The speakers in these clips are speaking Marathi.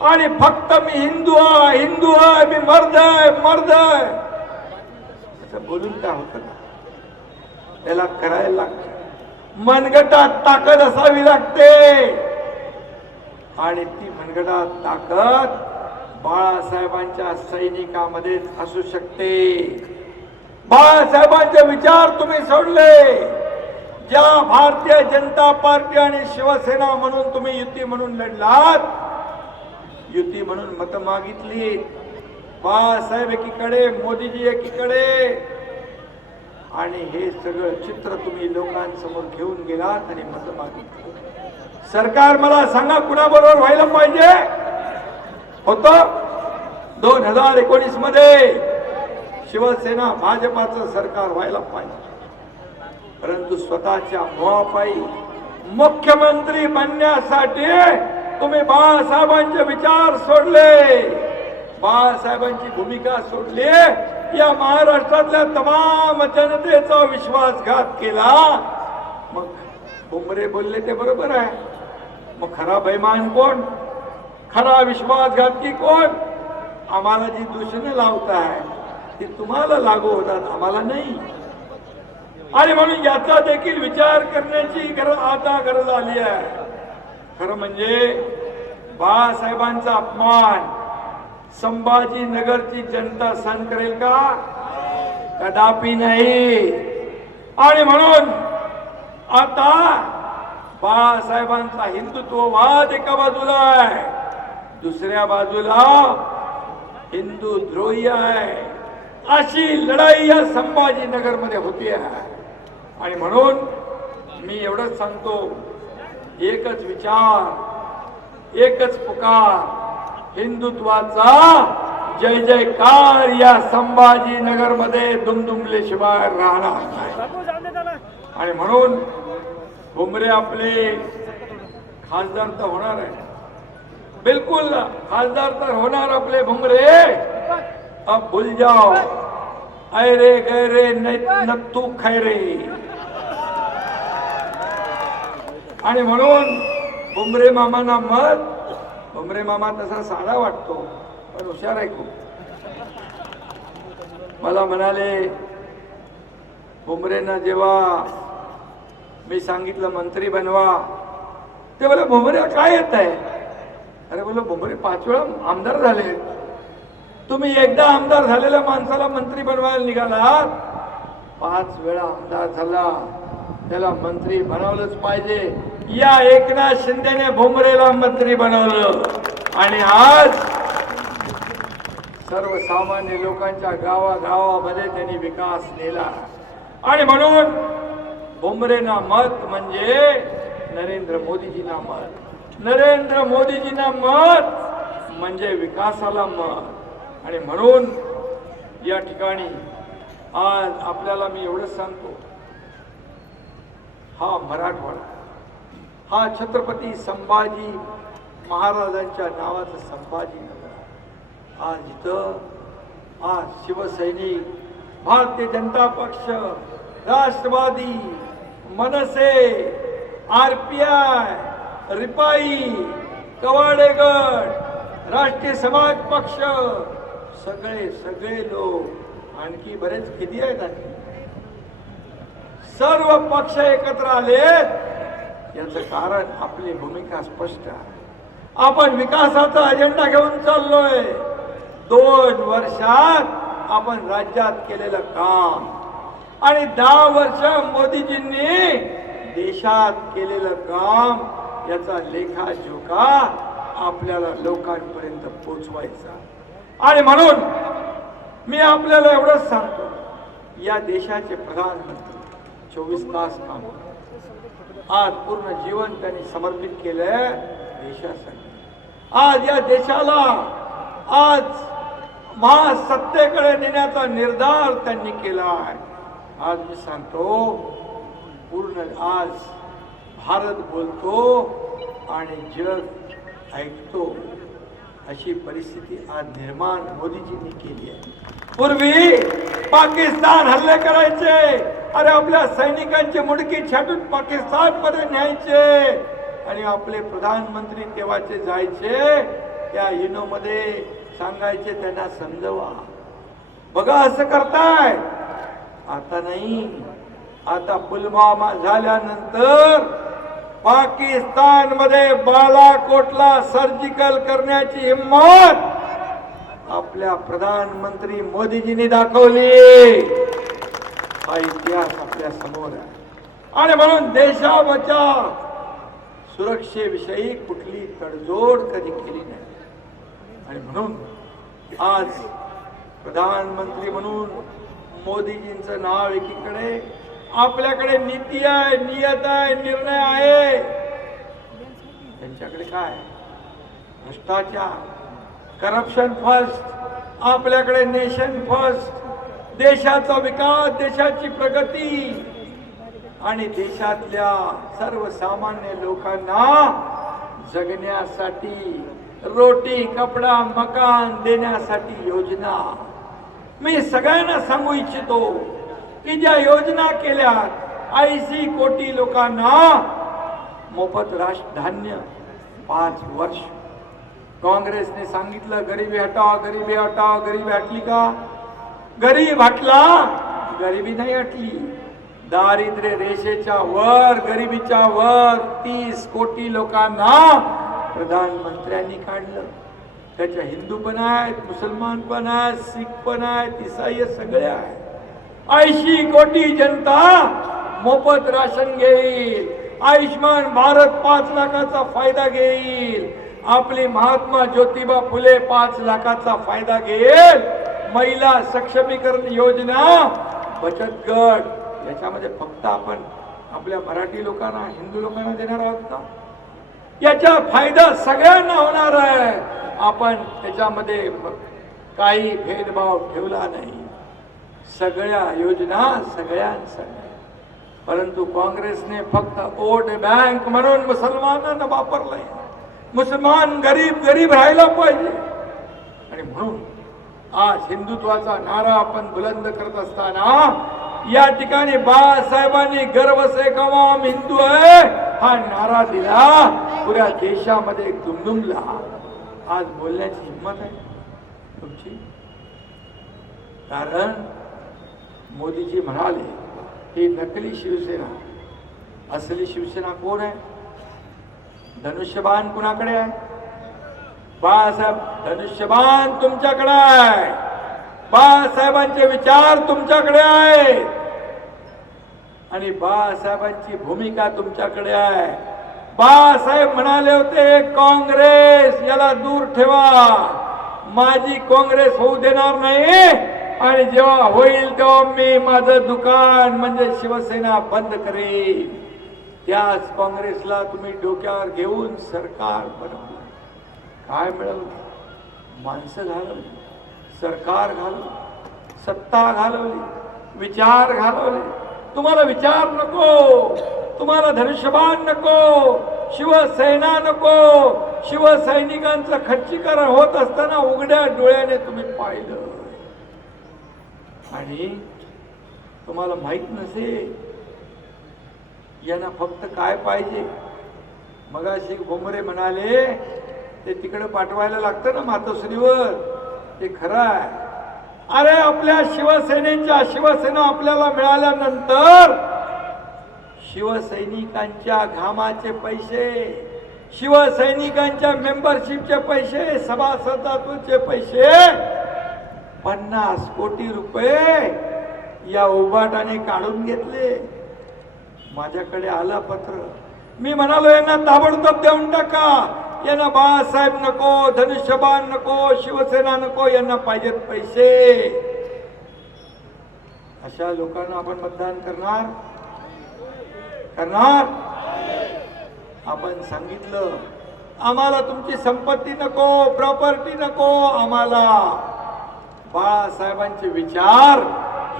आणि फक्त मी हिंदू आहे हिंदू आहे मी मर्द आहे मर्द आहे. असं बोलून काय होतं ना त्याला करायला लागत. मनगटात ताकद असावी लागते. आणि ती मनगटात ताकद बाळासाहेबांच्या सैनिकामध्येच असू शकते. बाळासाहेबांचे विचार तुम्ही सोडले. ज्या भारतीय जनता पार्टी आणि शिवसेना म्हणून तुम्ही युती म्हणून लढलात युती म्हणून मत मागितली बाळासाहेब एकीकडे मोदीजी एकीकडे. आणि हे सगळं चित्र तुम्ही लोकांसमोर घेऊन गेलात आणि मत मागितली सरकार मला सांगा कुणाबरोबर व्हायला पाहिजे? होत? दोन हजार एकोणीसमध्ये शिवसेना भाजपाचं सरकार व्हायला पाहिजे. परंतु स्वतःच्या मोहापायी मुख्यमंत्री बनण्यासाठी तुम्ही बाळासाहेबांचे विचार सोडले. बाळासाहेबांची भूमिका सोडली. या महाराष्ट्रातल्या तमाम जनतेचा विश्वासघात केला. मग बुमरे बोलले ते बरोबर आहे. मग खरा बैमान कोण? खरा विश्वासघातकी कोण? आम्हाला जी दूषणे लावताय ती तुम्हाला लागू होतात आम्हाला नाही. आणि म्हणून याचा देखील विचार करण्याची गरज आता गरज आली आहे. खरं म्हणजे बाळासाहेबांचा अपमान संभाजी नगरची जनता सहन करेल का? कदापि नाही. आणि म्हणून आता बाळासाहेबांचा हिंदुत्ववाद एका बाजूला आहे. दुसऱ्या बाजूला हिंदू द्रोही आहे. अशी लढाई या संभाजीनगरमध्ये होती आहे. आणि म्हणून मी एवढंच सांगतो एकच विचार एकच पुकार. हिंदुत्वाचा जय जयकार या संभाजीनगरमध्ये दुमदुमल्याशिवाय राहणार नाही. आणि म्हणून भुमरे आपले खासदार तर होणार आहे. बिलकुल खासदार तर होणार आपले भुमरे. अब भूल जाओ अरे गैरे नत्तू खैरे. आणि म्हणून बुमरे मामांना मत बुमरे मामा तसा साधा वाटतो पण हुशार आहे खूप. मला म्हणाले बुमरेनं जेव्हा मी सांगितलं मंत्री बनवा ते बोला भुमरे काय येत आहे? अरे बोला भुमरे पाच वेळा आमदार झाले. तुम्ही एकदा आमदार झालेल्या माणसाला मंत्री बनवायला निघालात. पाच वेळा आमदार झाला. त्याला मंत्री बनवलंच पाहिजे. या एकनाथ शिंदेने भुमरेला मंत्री बनवलं. आणि आज सर्वसामान्य लोकांच्या गावागावामध्ये त्यांनी विकास नेला. आणि म्हणून भुमरेना मत म्हणजे नरेंद्र मोदीजींना मत. नरेंद्र मोदीजींना मत म्हणजे विकासाला मत. आणि म्हणून या ठिकाणी आज आपल्याला मी एवढंच सांगतो. हा मराठवाडा. हा छत्रपती संभाजी महाराजांच्या नावाचं संभाजी नगर आज इथं आज शिवसैनिक Bharatiya Janata Paksha Rashtrawadi Manase R P I Ripai कवाडेगड Rashtriya Samaj पक्ष सगळे सगळे लोक आणखी बरेच किती आहेत आणखी? सर्व पक्ष एकत्र आलेत याचं कारण आपली भूमिका स्पष्ट आहे. आपण विकासाचा अजेंडा घेऊन चाललोय. दोन वर्षात आपण राज्यात केलेलं काम आणि दहा वर्ष मोदीजींनी देशात केलेलं काम याचा लेखाजोखा आपल्याला लोकांपर्यंत पोचवायचा. आणि म्हणून मी आपल्याला एवढंच सांगतो या देशाचे प्रधानमंत्री चोवीस तास काम आज पूर्ण जीवन त्यांनी समर्पित केलंय देशासाठी. आज या देशाला आज महासत्तेकडे नेण्याचा निर्धार त्यांनी केला आहे. आज मी सांगतो पूर्ण आज भारत बोलतो आणि जग ऐकतो. अशी परिस्थिती आज निर्माण मोदीजींनी केली आहे. पूर्वी पाकिस्तान हल्ले करायचे. अरे आपल्या सैनिकांची मुडकी छाटून पाकिस्तानमध्ये न्यायचे. आणि आपले प्रधानमंत्री तेव्हाचे जायचे त्या इनो मध्ये सांगायचे त्यांना समजवा. बघा असं करताय. आता नाही. आता पुलवामा झाल्यानंतर पाकिस्तानमध्ये बालाकोटला सर्जिकल करण्याची हिंमत आपल्या प्रधानमंत्री मोदीजींनी दाखवली. हा इतिहास आपल्यासमोर आहे. आणि म्हणून देशावरच्या सुरक्षेविषयी कुठली तडजोड कधी केली नाही. आणि म्हणून आज प्रधानमंत्री म्हणून मोदीजींचं नाव एकीकडे आपल्याकडे नीती आहे नियत आहे निर्णय आहे. त्यांच्याकडे काय? भ्रष्टाचार करप्शन फर्स्ट आपल्याकडे नेशन फर्स्ट देशाचा विकास देशाची प्रगती. आणि देशातल्या सर्वसामान्य लोकांना जगण्यासाठी रोटी कपडा मकान देण्यासाठी योजना. मी सगळ्यांना सांगू इच्छितो की ज्या योजना केल्या ऐंशी कोटी लोकांना मोफत राजधान्य पाच वर्ष. काँग्रेसने सांगितलं गरिबी हटाव गरिबी हटाव गरिबी हटली का? गरीब हटला. गरिबी नाही हटली. दारिद्र्य रेषेच्या वर गरिबीच्या वर तीस कोटी लोकांना प्रधानमंत्र्यांनी काढलं. त्याच्या हिंदू पण आहेत मुसलमान पण आहेत सिख पण आहेत इसाई सगळे आहेत. ऐंशी कोटी जनता मोफत राशन घेईल. आयुष्मान भारत पाच लाखाचा फायदा घेईल. आपली महात्मा ज्योतिबा फुले पाच लाखाचा फायदा घेईल. महिला सक्षमीकरण योजना बचत गट याच्यामध्ये फक्त आपण आपल्या मराठी लोकांना हिंदू लोकांना देणार आहोत का? याचा फायदा सगळ्यांना होणार आहे. आपण त्याच्यामध्ये काही भेदभाव ठेवला नाही. सगळ्या योजना सगळ्यांसाठी. परंतु काँग्रेसने फक्त वोट बँक म्हणून मुसलमानांना वापरलंय. मुसलमान गरीब गरीब राहायला पाहिजे. आणि म्हणून आज हिंदुत्वाचा नारा आपण बुलंद करत असताना या ठिकाणी बाळासाहेबांनी गर्व से कवाम हिंदू आहे हा नारा दिला. पुऱ्या देशामध्ये दुमदुमला आज बोलण्याची हिंमत आहे तुमची. कारण मोदीजी म्हणाले ही नकली शिवसेना. असली शिवसेना कोण आहे? धनुष्यबाण कुणाकडे आहे? बाळासाहेब धनुष्यबाण तुमच्याकडे आहे. बाळासाहेबांचे विचार तुमच्याकडे आहेत. आणि बाळासाहेबांची भूमिका तुमच्याकडे आहे. बाळासाहेब म्हणाले होते काँग्रेस याला दूर ठेवा. माझी काँग्रेस होऊ देणार नाही. आणि जेव्हा होईल तेव्हा मी माझं दुकान म्हणजे शिवसेना बंद करेन. त्याच काँग्रेसला तुम्ही डोक्यावर घेऊन सरकार बनवलं काय मिळवलं माणसं घालवली सरकार घालवलं सत्ता घालवली विचार घालवले. तुम्हाला विचार नको तुम्हाला धनुष्यबाण नको शिवसेना नको. शिवसैनिकांचं खच्चीकरण होत असताना उघड्या डोळ्याने तुम्ही पाहिलं. आणि तुम्हाला माहीत नसेल यांना फक्त काय पाहिजे? मगाशी भोमरे म्हणाले ते तिकडे पाठवायला लागतं ना मातोश्रीवर. ते खरं आहे. अरे आपल्या शिवसेनेच्या शिवसेना आपल्याला मिळाल्यानंतर शिवसैनिकांच्या घामाचे पैसे शिवसैनिकांच्या मेंबरशिपचे पैसे सभासदात्वचे पैसे पन्नास कोटी रुपये या उभाटाने काढून घेतले. माझ्याकडे आला पत्र. मी म्हणालो यांना ताबडतोब देऊन टाका. यांना बाळासाहेब नको धनुष्यबाण नको शिवसेना नको यांना पाहिजेत पैसे. अशा लोकांना आपण मतदान करणार? करणार? आपण सांगितलं आम्हाला तुमची संपत्ती नको प्रॉपर्टी नको आम्हाला बाळासाहेबांचे विचार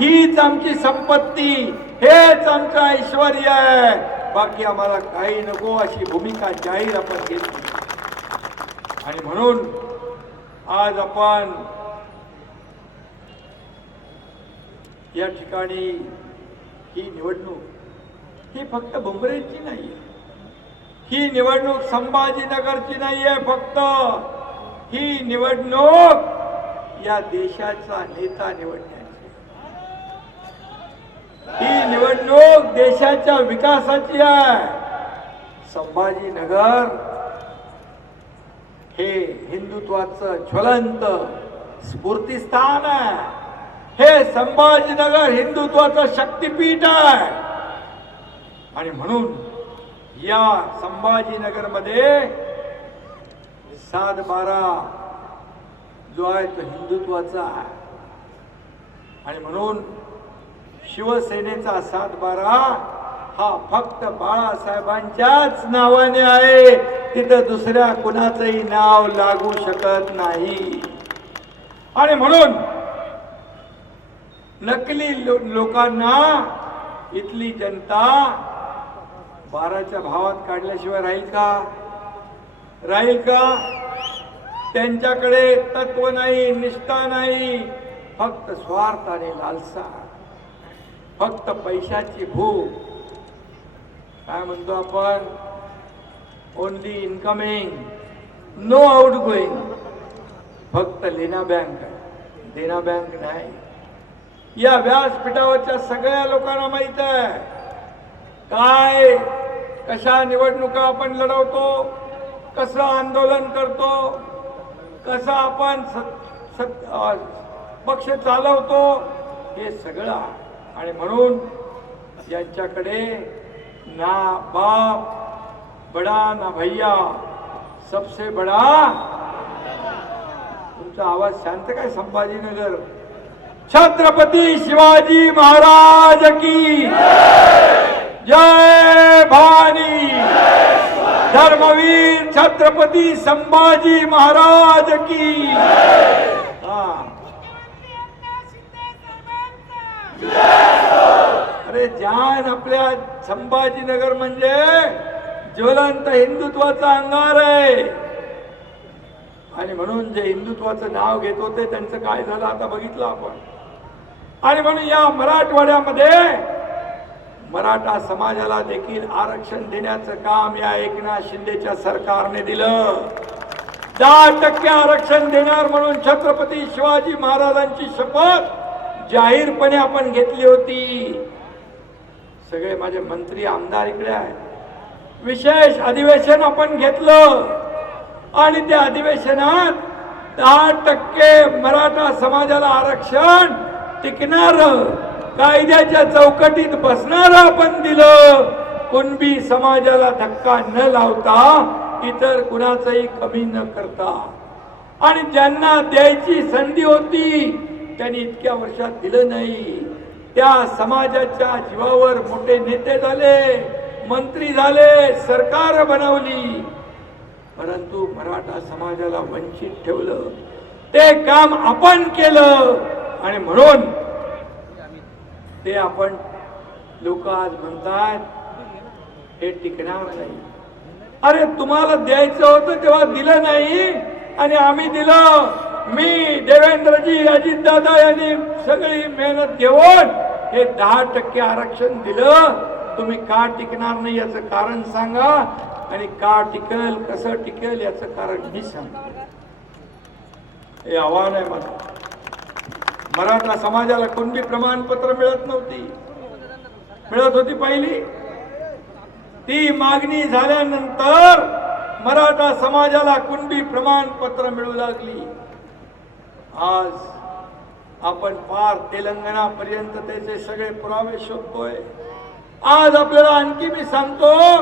हीच आमची संपत्ती हेच आमचं ऐश्वर आहे बाकी आम्हाला काही नको अशी भूमिका जाहीर आपण घेतली. आणि म्हणून आज आपण या ठिकाणी ही निवडणूक ही फक्त बुमरेची नाही ही निवडणूक संभाजीनगरची नाही आहे फक्त. ही निवडणूक या देशाचा नेता निवडण्याची. ही निवडणूक देशाच्या विकासाची आहे. संभाजीनगर हे हिंदुत्वाचं ज्वलंत स्फूर्तीस्थान आहे. हे संभाजीनगर हिंदुत्वाचं शक्तीपीठ आहे. आणि म्हणून या संभाजीनगरमध्ये सात बारा जो आहे तो हिंदुत्वाचा आहे. आणि म्हणून शिवसेनेचा सात बारा हा फक्त बाळासाहेबांच्याच नावाने आहे. तिथं दुसऱ्या कुणाचंही नाव लागू शकत नाही. आणि म्हणून नकली लो- लोकांना इथली जनता बाराच्या भावात काढल्याशिवाय राहील का? राहील का? त्यांच्याकडे तत्व नाही निष्ठा नाही फक्त स्वार्थ आणि लालसा फक्त पैशाची भूक. काय म्हणतो आपण? Only incoming no outgoing फक्त लेना बँक आहे. देना बँक नाही. या व्यासपीठावरच्या सगळ्या लोकांना माहीत आहे. काय कशा निवडणुका आपण लढवतो कसं आंदोलन करतो कसं आपण पक्ष चालवतो हे सगळं आणि म्हणून यांच्याकडे ना बाप बडा ना भैया सबसे बडा। तुमचा आवाज शांत काय संभाजीनगर? छत्रपती शिवाजी महाराज की जय भानी धर्मवीर छत्रपती संभाजी महाराज की हा। अरे जान आपल्या संभाजीनगर म्हणजे ज्वलंत हिंदुत्वाचा अंगार आहे. आणि म्हणून जे हिंदुत्वाचं नाव घेत होते त्यांचं काय झालं आता बघितलं आपण. आणि म्हणून या मराठवाड्यामध्ये मराठा समाजाला देखील आरक्षण देण्याचं काम या एकनाथ शिंदेच्या सरकारने दिलं. दहा टक्के आरक्षण देणार म्हणून छत्रपती शिवाजी महाराजांची शपथ जाहीरपणे आपण घेतली होती. सगळे माझे मंत्री आमदार इकडे आहेत. विशेष अधिवेशन आपण घेतलं. आणि त्या अधिवेशनात दहा टक्के मराठा समाजाला आरक्षण टिकणार. कायद्याच्या चौकटीत बसणार आपण दिलं. कुणबी समाजाला धक्का न लावता इतर कुणाचंही कमी न करता. आणि ज्यांना द्यायची संधी होती त्यांनी इतक्या वर्षात दिलं नाही. त्या समाजाच्या जीवावर मोठे नेते झाले. मंत्री झाले सरकार बनवली. परंतु मराठा समाजाला वंचित ठेवलं. ते काम आपण केलं. आणि म्हणून ते आपण लोक आज म्हणतात हे टिकणार नाही. अरे तुम्हाला द्यायचं होतं तेव्हा दिलं नाही. आणि आम्ही दिलं. मी देवेंद्रजी अजितदादा यांनी सगळी मेहनत घेऊन हे दहा टक्के आरक्षण दिलं. तुम्ही का टिकणार नाही याचं कारण सांगा. आणि का टिकल कसं टिकेल याचं कारण मी सांगा हे आव्हान आहे मला. मराठा समाजाला कुणबी प्रमाणपत्र मिळत नव्हती? मिळत होती पहिली. ती मागणी झाल्यानंतर मराठा समाजाला कुणबी प्रमाणपत्र मिळू लागली? आज आपण पार तेलंगणा पर्यंत त्याचे सगळे पुरावे शोधतोय. आज आपल्याला आणखी मी सांगतो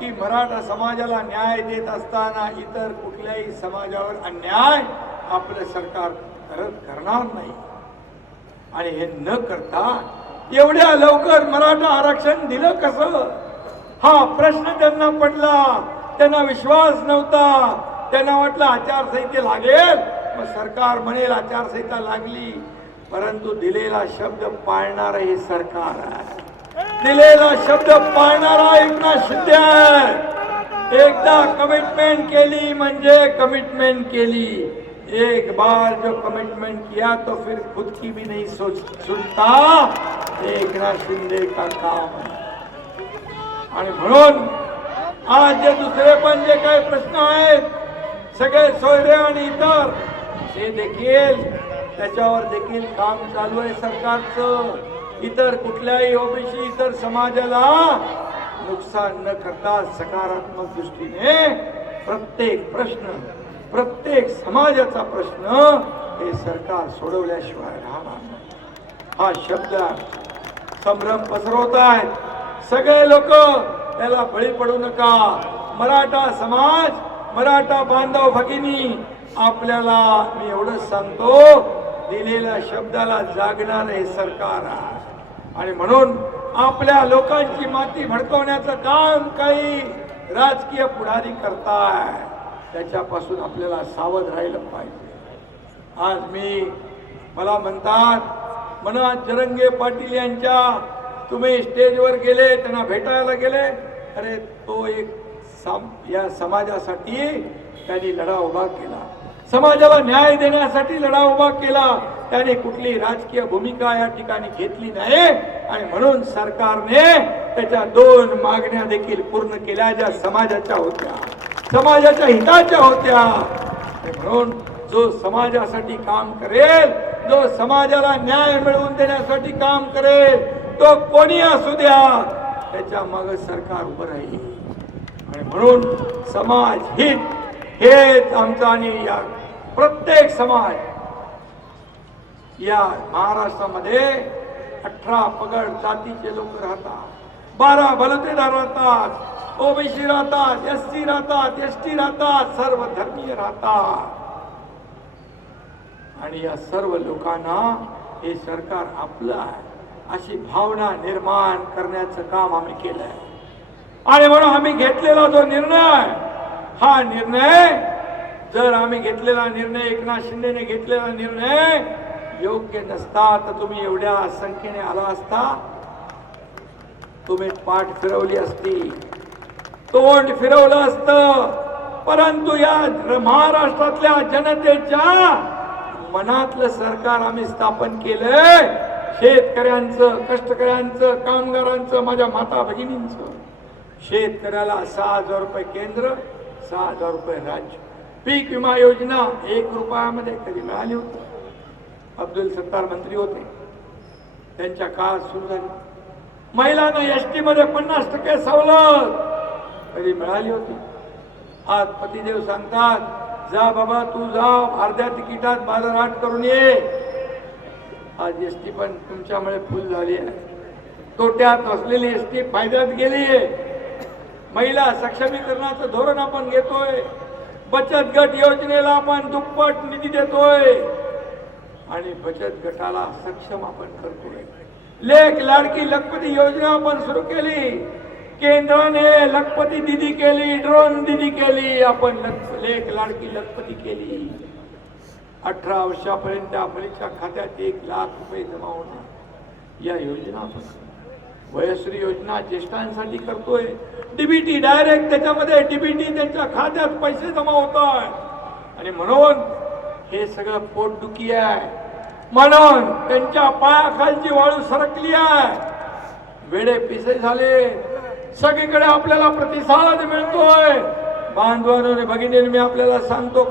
की मराठा समाजाला न्याय देत असताना इतर कुठल्याही समाजावर अन्याय आपलं सरकार करत करणार नाही. आणि हे न करता एवढ्या लवकर मराठा आरक्षण दिलं कसं? हा प्रश्न त्यांना पडला. त्यांना विश्वास नव्हता. त्यांना वाटलं आचारसंहिते लागेल. मग सरकार म्हणेल आचारसंहिता लागली. परंतु दिलेला शब्द पाळणार हे सरकार आहे. दिलेला शब्द पाळणारा एकनाथ शिंदे आहे एकदा कमिटमेंट केली म्हणजे कमिटमेंट केली. एक बार जो कमिटमेंट किया तो फिर खुद की भी नहीं सोच सुनता. ये एकनाथ शिंदे का काम. आणि म्हणून आज जे दुसरे पण जे काही प्रश्न आहेत सगळे सोयरे आणि इतर हे देखील त्याच्यावर देखील काम चालू आहे सरकारचं. इतर कुठल्याही ओबीसी इतर समाजाला नुकसान न करता सकारात्मक दृष्टीने प्रत्येक प्रश्न प्रत्येक समाजाचा प्रश्न हे सरकार सोडवल्याशिवाय राहणार नाही. हा शब्द संभ्रम पसरवत आहेत. सगळे लोक त्याला बळी पडू नका. मराठा समाज मराठा बांधव भगिनी आपल्याला मी एवढंच सांगतो दिलेल्या शब्दाला जागणार हे सरकार आहे. आणि म्हणून आपल्या लोकांची माती भडकवण्याचं काम काही राजकीय पुढारी करताय. त्याच्यापासून आपल्याला सावध राहिलं पाहिजे. आज मी मला म्हणतात म्हणा जरंगे पाटील यांच्या तुम्ही स्टेजवर गेले त्यांना भेटायला गेले अरे तो एक सम या समाजासाठी त्यांनी लढा उभा केला. समाजाला न्याय देण्यासाठी लढा उभा केला. त्याने कुठली राजकीय भूमिका या ठिकाणी घेतली नाही. आणि म्हणून सरकारने त्याच्या दोन मागण्या देखील पूर्ण केल्या ज्या समाजाच्या होत्या. समाजाच्या हिताच्या होत्या. म्हणून जो समाजासाठी काम करेल जो समाजाला न्याय मिळवून देण्यासाठी काम करेल तो कोणी असू द्या. त्याच्या मग सरकार उभं राहील. आणि म्हणून समाज हित हेच आमचं आणि या प्रत्येक समाज या महाराष्ट्रामध्ये अठरा पगड जातीचे लोक राहतात. बारा बलतेदार राहतात. ओबीसी राहतात एस सी राहतात एस टी राहतात सर्व धर्मीय राहतात. आणि या सर्व लोकांना हे सरकार आपलं आहे. अशी भावना निर्माण करण्याचं काम आम्ही केलंय. आणि म्हणून आम्ही घेतलेला जो निर्णय हा निर्णय जर आम्ही घेतलेला निर्णय एकनाथ शिंदेने घेतलेला निर्णय योग्य नसता तर तुम्ही एवढ्या संख्येने आला असता तुम्ही पाठ फिरवली असती. तोंड फिरवलं असतं परंतु या महाराष्ट्रातल्या जनतेच्या मनातलं सरकार आम्ही स्थापन केलंय. शेतकऱ्यांचं कष्टकऱ्यांचं कामगारांचं माझ्या माता भगिनींचं शेतकऱ्याला सहा हजार रुपये केंद्र सहा हजार रुपये राज्य. पीक विमा योजना एक रुपयामध्ये कधी मिळाली होती? अब्दुल सत्तार मंत्री होते. त्यांच्या काळात सुरू झाली. महिलांना एस टी मध्ये पन्नास टक्के सवलत कधी मिळाली होती. आज पतिदेव सांगतात जा बाबा तू जा अर्ध्या तिकिटात बाजारहाट करून ये. आज एस टी पण तुमच्यामुळे फुल झाली आहे. तोट्यात असलेली एस टी फायद्यात गेली आहे. महिला सक्षमीकरणाचं धोरण आपण घेतोय. बचत गट योजनेला आपण दुप्पट निधी देतोय. आणि बचत गटाला सक्षम आपण करतोय. लेख लाडकी लखपती योजना आपण सुरू केली. केंद्राने लखपती दिदी केली ड्रोन दिदी केली आपण लख- लेख लाडकी लखपती केली. अठरा वर्षापर्यंत आपल्याच्या खात्यात एक लाख रुपये जमा होणार. या योजना आपण वयश्री योजना ज्येष्ठांसाठी करतोय. डीबीटी डायरेक्ट त्याच्यामध्ये डीबीटी त्यांच्या खात्यात पैसे जमा होत आणि म्हणून हे सगळं पोटदुखी आहे. म्हणून त्यांच्या पायाखालची वाळू सरकली आहे. वेडे पिसे झाले. सगळीकडे आपल्याला प्रतिसाद मिळतोय. बांधवांनो भगिनीने मी आपल्याला सांगतो